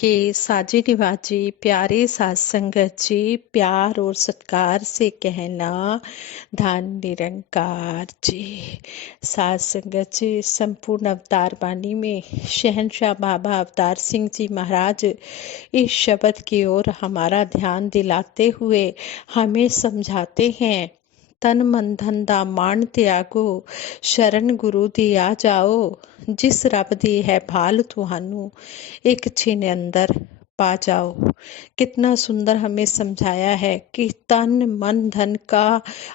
के साजी निवाजी प्यारे साथ संगत जी, प्यार और सत्कार से कहना धन निरंकार जी। साथ संगत जी, संपूर्ण अवतार वाणी में शहंशाह बाबा अवतार सिंह जी महाराज इस शब्द की ओर हमारा ध्यान दिलाते हुए हमें समझाते हैं, तन मन धन दा मान त्यागो, शरण गुरु दी आ जाओ, जिस रब दी है भाल तुहानू एक छिन अंदर पा जाओ। कितना सुंदर हमें समझाया है कि तन मन धन का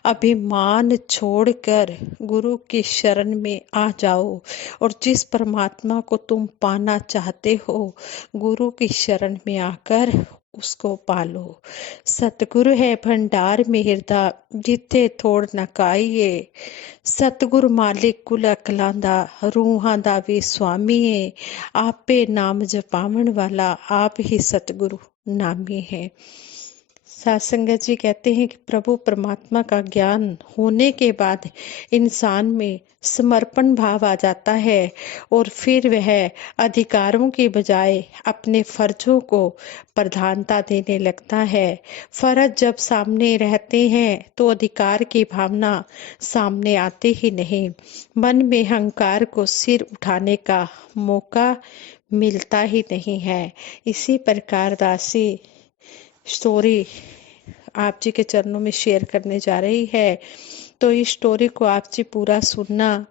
अभिमान छोड़कर गुरु की शरण में आ जाओ और जिस परमात्मा को तुम पाना चाहते हो गुरु की शरण में आकर उसको पालो। सतगुरु है भंडार मिहर दा, जिथे थोड़ न काईए। सतगुरु मालिक कुल अकलां दा, रूहां दा भी स्वामी है। आपे नाम जपावन वाला आप ही सतगुरु नामी है। सत्संगत जी कहते हैं कि प्रभु परमात्मा का ज्ञान होने के बाद इंसान में समर्पण भाव आ जाता है और फिर वह अधिकारों की बजाय अपने फर्जों को प्रधानता देने लगता है। फर्ज जब सामने रहते हैं तो अधिकार की भावना सामने आती ही नहीं। मन में अहंकार को सिर उठाने का मौका मिलता ही नहीं है। इसी प्रकार दासी स्टोरी आप जी के चरणों में शेयर करने जा रही है, तो इस स्टोरी को आप जी पूरा सुनना।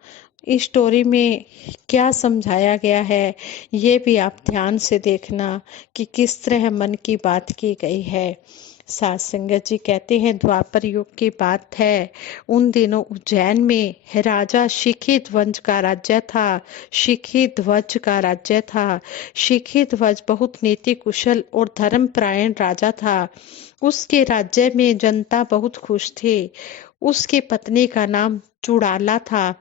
इस स्टोरी में क्या समझाया गया है ये भी आप ध्यान से देखना कि किस तरह मन की बात की गई है। सात संगत जी कहते हैं, द्वापर युग की बात है। उन दिनों उज्जैन में राजा शिखी ध्वज का राज्य था। शिखी ध्वज का राज्य था। शिखी ध्वज बहुत नीति कुशल और धर्मपरायण राजा था। उसके राज्य में जनता बहुत खुश थी। उसकी पत्नी का नाम चुड़ाला था।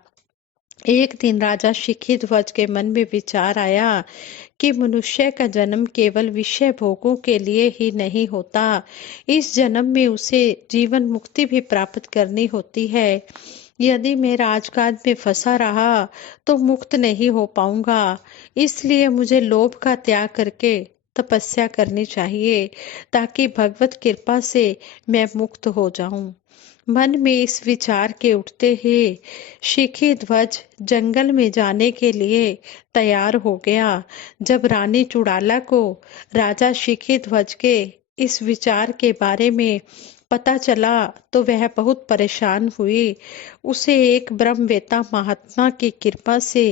एक दिन राजा शिखी ध्वज के मन में विचार आया कि मनुष्य का जन्म केवल विषय भोगों के लिए ही नहीं होता। इस जन्म में उसे जीवन मुक्ति भी प्राप्त करनी होती है। यदि मैं राजकाज में फंसा रहा तो मुक्त नहीं हो पाऊंगा। इसलिए मुझे लोभ का त्याग करके तपस्या करनी चाहिए ताकि भगवत कृपा से मैं मुक्त हो जाऊं। मन में इस विचार के उठते ही शिखी ध्वज जंगल में जाने के लिए तैयार हो गया। जब रानी चुड़ाला को राजा शिखी ध्वज के इस विचार के बारे में पता चला तो वह बहुत परेशान हुई। उसे एक ब्रह्मवेता महात्मा की कृपा से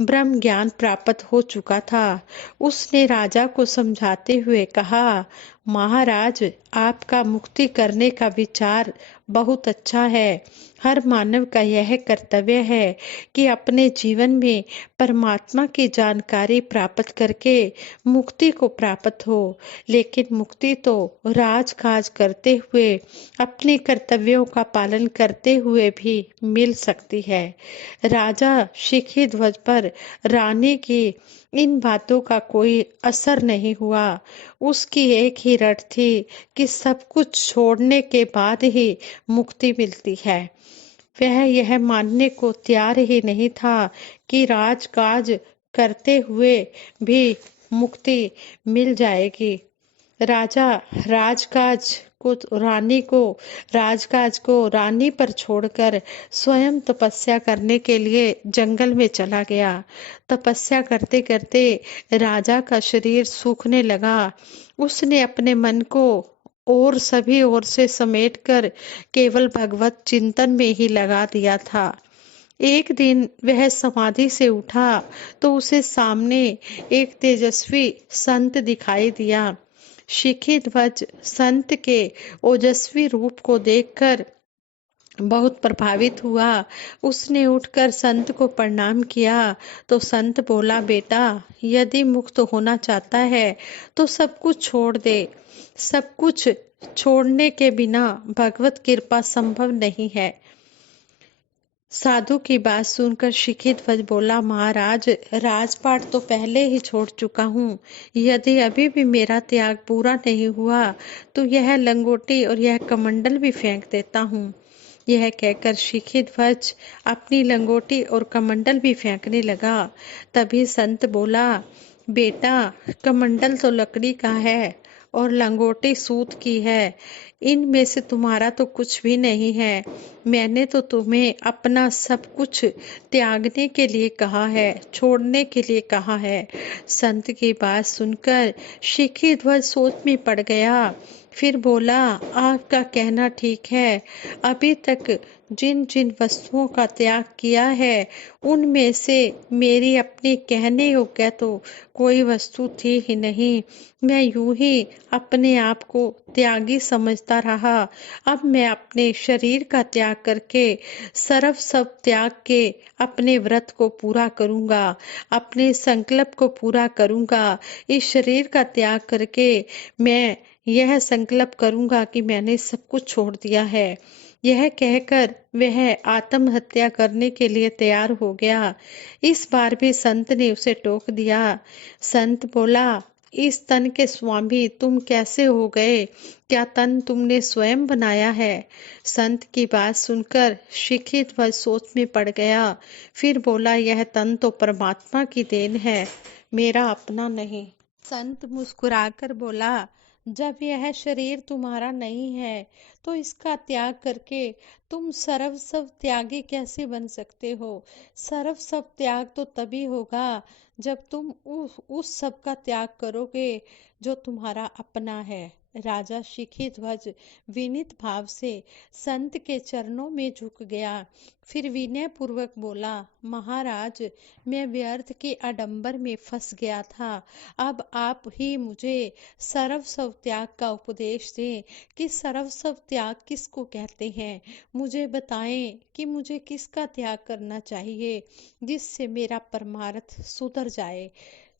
ब्रह्म ज्ञान प्राप्त हो चुका था। उसने राजा को समझाते हुए कहा, महाराज, आपका मुक्ति करने का विचार बहुत अच्छा है। हर मानव का यह कर्तव्य है कि अपने जीवन में परमात्मा की जानकारी प्राप्त करके मुक्ति को प्राप्त हो। लेकिन मुक्ति तो राजकाज करते हुए, अपने कर्तव्यों का पालन करते हुए भी मिल सकती है। राजा शिखी ध्वज पर रानी की इन बातों का कोई असर नहीं हुआ। उसकी एक ही रट थी कि सब कुछ छोड़ने के बाद ही मुक्ति मिलती है। वह यह मानने को तैयार ही नहीं था कि राजकाज करते हुए भी मुक्ति मिल जाएगी। राजा राजकाज को रानी पर छोड़कर स्वयं तपस्या करने के लिए जंगल में चला गया। तपस्या करते करते राजा का शरीर सूखने लगा। उसने अपने मन को और सभी ओर से समेटकर केवल भगवत चिंतन में ही लगा दिया था। एक दिन वह समाधि से उठा तो उसे सामने एक तेजस्वी संत दिखाई दिया। शिखी ध्वज संत के ओजस्वी रूप को देखकर बहुत प्रभावित हुआ। उसने उठकर संत को प्रणाम किया तो संत बोला, बेटा, यदि मुक्त होना चाहता है तो सब कुछ छोड़ दे। सब कुछ छोड़ने के बिना भगवत कृपा संभव नहीं है। साधु की बात सुनकर शिखी ध्वज बोला, महाराज, राजपाट तो पहले ही छोड़ चुका हूँ। यदि अभी भी मेरा त्याग पूरा नहीं हुआ तो यह लंगोटी और यह कमंडल भी फेंक देता हूँ। यह कहकर शिखी ध्वज अपनी लंगोटी और कमंडल भी फेंकने लगा। तभी संत बोला, बेटा, कमंडल तो लकड़ी का है और लंगोटी सूत की है। इनमें से तुम्हारा तो कुछ भी नहीं है। मैंने तो तुम्हें अपना सब कुछ त्यागने के लिए कहा है, छोड़ने के लिए कहा है। संत की बात सुनकर शिखी ध्वज सोच में पड़ गया। फिर बोला, आपका कहना ठीक है। अभी तक जिन जिन वस्तुओं का त्याग किया है, उनमें से मेरी अपनी कहने योग्य तो कोई वस्तु थी ही नहीं। मैं यूं ही अपने आप को त्यागी समझता रहा। अब मैं अपने शरीर का त्याग करके, सर्व सब त्याग के अपने व्रत को पूरा करूंगा, अपने संकल्प को पूरा करूंगा। इस शरीर का त्याग करके मैं यह संकल्प करूंगा कि मैंने सब कुछ छोड़ दिया है। यह कहकर वह आत्महत्या करने के लिए तैयार हो गया। इस बार भी संत ने उसे टोक दिया। संत बोला, इस तन के स्वामी तुम कैसे हो गए? क्या तन तुमने स्वयं बनाया है? संत की बात सुनकर शिखी ध्वज सोच में पड़ गया। फिर बोला, यह तन तो परमात्मा की देन है, मेरा अपना नहीं। संत मुस्कुराकर बोला, जब यह शरीर तुम्हारा नहीं है तो इसका त्याग करके तुम सर्व सब त्यागी कैसे बन सकते हो? सर्व सब त्याग तो तभी होगा जब तुम उस सब का त्याग करोगे जो तुम्हारा अपना है। राजा शिखी ध्वज विनीत भाव से संत के चरणों में झुक गया। फिर विनय पूर्वक बोला, महाराज, मैं व्यर्थ के आडंबर में फंस गया था। अब आप ही मुझे सर्व सब त्याग का उपदेश दें कि सर्व सब त्याग किसको कहते हैं। मुझे बताएं कि मुझे किसका त्याग करना चाहिए जिससे मेरा परमार्थ सुधर जाए।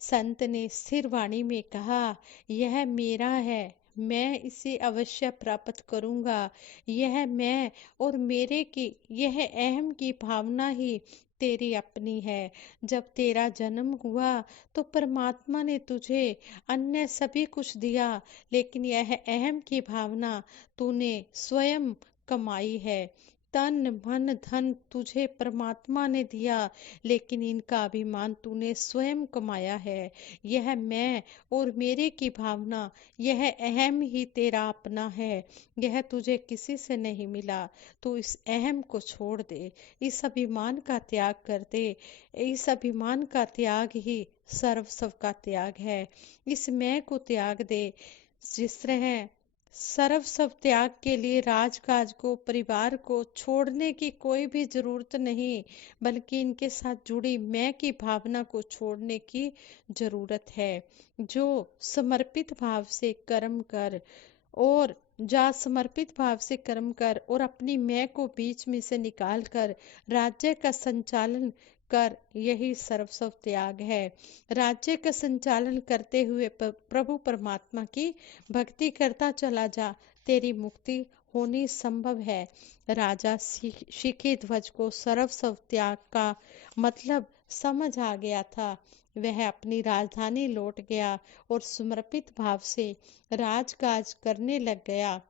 संत ने स्थिर वाणी में कहा, यह मेरा है, मैं इसे अवश्य प्राप्त करूंगा। यह मैं और मेरे की, यह अहम की भावना ही तेरी अपनी है। जब तेरा जन्म हुआ तो परमात्मा ने तुझे अन्य सभी कुछ दिया, लेकिन यह अहम की भावना तूने स्वयं कमाई है। तन मन धन तुझे परमात्मा ने दिया, लेकिन इनका अभिमान तूने स्वयं कमाया है। यह मैं और मेरे की भावना, यह अहम ही तेरा अपना है। यह तुझे किसी से नहीं मिला। तू इस अहम को छोड़ दे, इस अभिमान का त्याग कर दे। इस अभिमान का त्याग ही सर्व सब का त्याग है। इस मैं को त्याग दे। जिस तरह सर्व सब त्याग के लिए राजकाज को, परिवार को छोड़ने की कोई भी जरूरत नहीं, बल्कि इनके साथ जुड़ी मैं की भावना को छोड़ने की जरूरत है। जो समर्पित भाव से कर्म कर और जा समर्पित भाव से कर्म कर और अपनी मैं को बीच में से निकाल कर राज्य का संचालन कर, यही सर्वस्व त्याग है। राज्य का संचालन करते हुए प्रभु परमात्मा की भक्ति करता चला जा, तेरी मुक्ति होनी संभव है। राजा शिखी ध्वज को सर्वस्व त्याग का मतलब समझ आ गया था। वह अपनी राजधानी लौट गया और समर्पित भाव से राजकाज करने लग गया।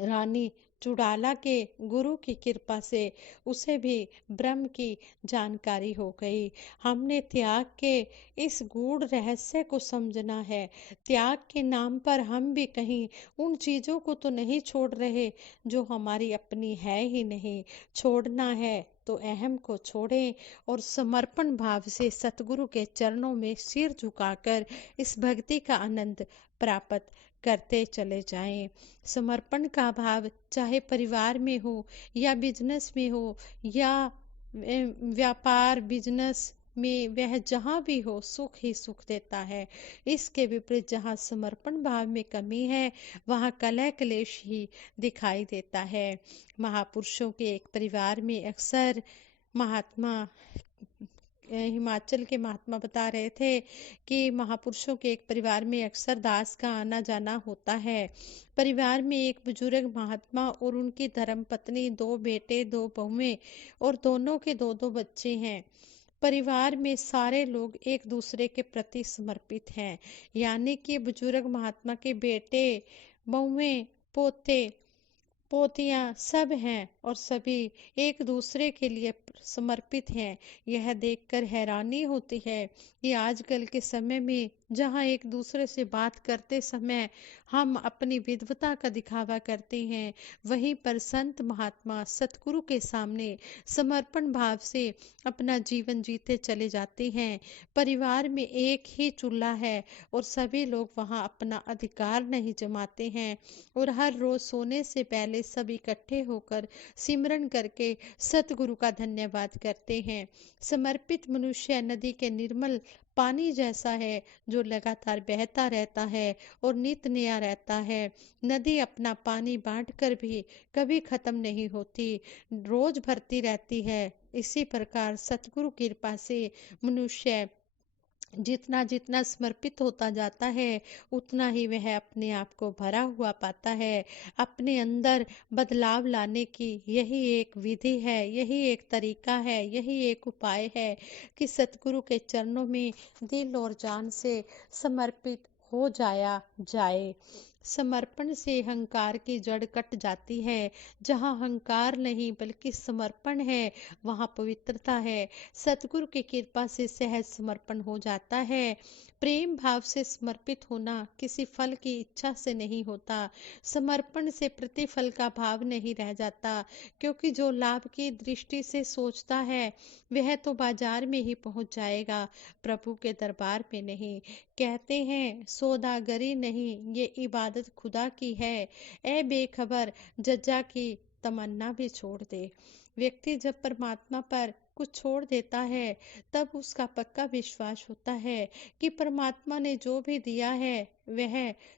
रानी चुड़ाला के गुरु की कृपा से उसे भी ब्रह्म की जानकारी हो गई। हमने त्याग के इस गूढ़ रहस्य को समझना है। त्याग के नाम पर हम भी कहीं उन चीजों को तो नहीं छोड़ रहे जो हमारी अपनी है ही नहीं। छोड़ना है तो अहम को छोड़ें और समर्पण भाव से सतगुरु के चरणों में सिर झुकाकर इस भक्ति का आनंद प्राप्त करते चले जाएं। समर्पण का भाव चाहे परिवार में हो या बिजनेस में हो या व्यापार बिजनेस में, वह जहाँ भी हो सुख ही सुख देता है। इसके विपरीत जहाँ समर्पण भाव में कमी है, वहाँ कलह क्लेश ही दिखाई देता है। महापुरुषों के एक परिवार में अक्सर महात्मा हिमाचल के महात्मा बता रहे थे कि महापुरुषों के एक परिवार में अक्सर दास का आना जाना होता है। परिवार में एक बुजुर्ग महात्मा और उनकी धर्मपत्नी, 2 बेटे 2 बहुएं और दोनों के 2-2 बच्चे हैं। परिवार में सारे लोग एक दूसरे के प्रति समर्पित हैं, यानी कि बुजुर्ग महात्मा के बेटे, बहुएं, पोते पोतियाँ सब हैं और सभी एक दूसरे के लिए समर्पित हैं। यह देखकर हैरानी होती है कि आजकल के समय में जहाँ एक दूसरे से बात करते समय हम अपनी विद्वता का दिखावा करते हैं, वहीं पर संत महात्मा सतगुरु के सामने समर्पण भाव से अपना जीवन जीते चले जाते हैं। परिवार में एक ही चूल्हा है और सभी लोग वहाँ अपना अधिकार नहीं जमाते हैं और हर रोज सोने से पहले सब इकट्ठे होकर सिमरन करके सतगुरु का धन्यवाद करते हैं। समर्पित मनुष्य नदी के निर्मल पानी जैसा है जो लगातार बहता रहता है और नित नया रहता है। नदी अपना पानी बांटकर भी कभी खत्म नहीं होती, रोज भरती रहती है। इसी प्रकार सतगुरु कृपा से मनुष्य जितना जितना समर्पित होता जाता है उतना ही वह अपने आप को भरा हुआ पाता है। अपने अंदर बदलाव लाने की यही एक विधि है, यही एक तरीका है, यही एक उपाय है कि सतगुरु के चरणों में दिल और जान से समर्पित हो जाया जाए। समर्पण से अहंकार की जड़ कट जाती है। जहाँ अहंकार नहीं बल्कि समर्पण है, वहाँ पवित्रता है। सतगुरु की कृपा से सहज समर्पण हो जाता है। प्रेम भाव से समर्पित होना किसी फल की इच्छा से नहीं होता। समर्पण से प्रतिफल का भाव नहीं रह जाता, क्योंकि जो लाभ की दृष्टि से सोचता है वह तो बाजार में ही पहुंच जाएगा, प्रभु के दरबार में नहीं। कहते हैं सौदागरी नहीं, ये इबादत खुदा की है। ए बेखबर, जज्जा की तमन्ना भी छोड़ दे। व्यक्ति जब परमात्मा पर कुछ छोड़ देता है तब उसका पक्का विश्वास होता है कि परमात्मा ने जो भी दिया है वह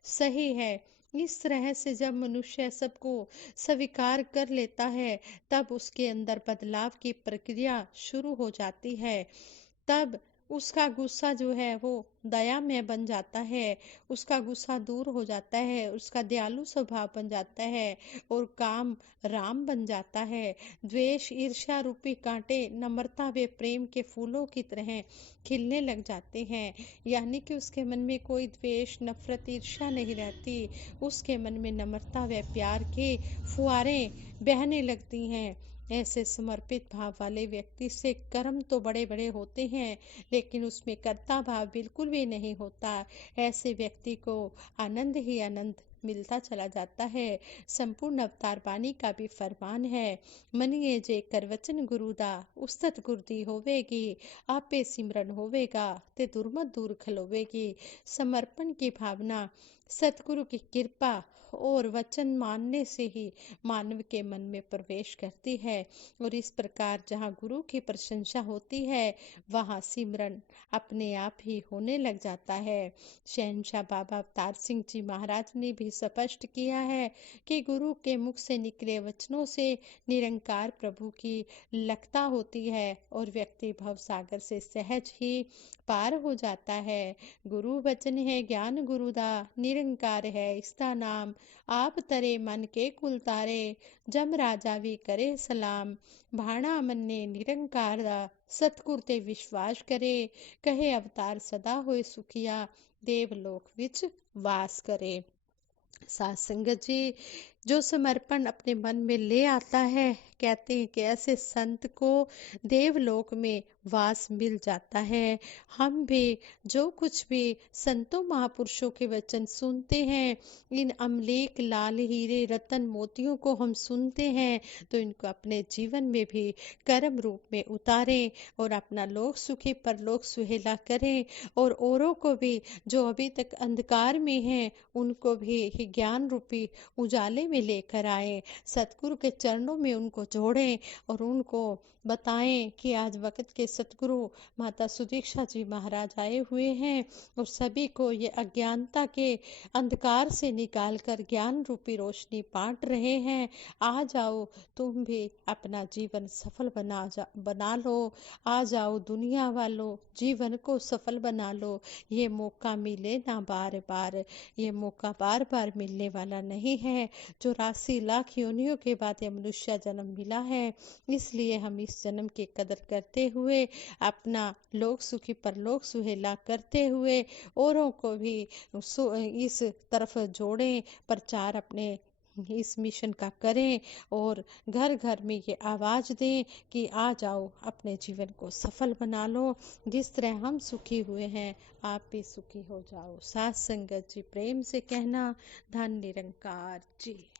सही है। इस तरह से जब मनुष्य सबको स्वीकार कर लेता है तब उसके अंदर बदलाव की प्रक्रिया शुरू हो जाती है। तब उसका गुस्सा जो है वो दया में बन जाता है, उसका गुस्सा दूर हो जाता है, उसका दयालु स्वभाव बन जाता है और काम राम बन जाता है। द्वेष ईर्ष्या रूपी कांटे नम्रता व प्रेम के फूलों की तरह खिलने लग जाते हैं। यानी कि उसके मन में कोई द्वेष नफरत ईर्ष्या नहीं रहती, उसके मन में नम्रता व प्यार के फुहारें बहने लगती हैं। ऐसे समर्पित भाव वाले व्यक्ति से कर्म तो बड़े बड़े होते हैं लेकिन उसमें कर्ता भाव बिल्कुल भी नहीं होता। ऐसे व्यक्ति को आनंद ही आनंद मिलता चला जाता है। संपूर्ण अवतार वाणी का भी फरमान है, मनिए जे कर वचन गुरुदा उस्तत गुरदी होवेगी, आपे सिमरन होवेगा ते दुर्मत दूर खलोवेगी। समर्पण की भावना सतगुरु की कृपा और वचन मानने से ही मानव के मन में प्रवेश करती है और इस प्रकार जहाँ गुरु की प्रशंसा होती है वहाँ सिमरन अपने आप ही होने लग जाता है। शहनशाह बाबा अवतार सिंह जी महाराज ने भी स्पष्ट किया है कि गुरु के मुख से निकले वचनों से निरंकार प्रभु की लगता होती है और व्यक्ति भव सागर से सहज ही पार हो जाता है। गुरु वचन है ज्ञान गुरुदा, निरंकार है इसका नाम, आप तरे मन के कुल तारे, जम राजा भी करे सलाम। भाणा मन्ने निरंकार दा, सतगुर ते विश्वास करे, कहे अवतार सदा होए सुखिया, देवलोक विच वास करे। साथ संगत जी, जो समर्पण अपने मन में ले आता है, कहते हैं कि ऐसे संत को देवलोक में वास मिल जाता है। हम भी जो कुछ भी संतों महापुरुषों के वचन सुनते हैं, इन अमलेख लाल हीरे रतन मोतियों को हम सुनते हैं, तो इनको अपने जीवन में भी कर्म रूप में उतारें और अपना लोक सुखी परलोक सुहेला करें और औरों को भी जो अभी तक अंधकार में हैं उनको भी ज्ञान रूपी उजाले में लेकर आए, सतगुरु के चरणों में उनको जोड़ें और उनको बताएं कि आज वक्त के सतगुरु माता सुदीक्षा जी महाराज आए हुए हैं और सभी को ये अज्ञानता के अंधकार से निकाल कर ज्ञान रूपी रोशनी बांट रहे हैं। आ जाओ तुम भी अपना जीवन सफल बना लो। आ जाओ दुनिया वालों, जीवन को सफल बना लो। ये मौका मिले ना बार बार, ये मौका बार बार मिलने वाला नहीं है। 84 लाख योनियों के बाद ये मनुष्य जन्म मिला है, इसलिए हम इस जन्म की कदर करते हुए अपना लोक सुखी परलोक सुहेला करते हुए औरों को भी इस तरफ जोड़ें, प्रचार अपने इस मिशन का करें और घर घर में ये आवाज़ दें कि आ जाओ, अपने जीवन को सफल बना लो। जिस तरह हम सुखी हुए हैं, आप भी सुखी हो जाओ। साथ संगत जी, प्रेम से कहना, धन निरंकार जी।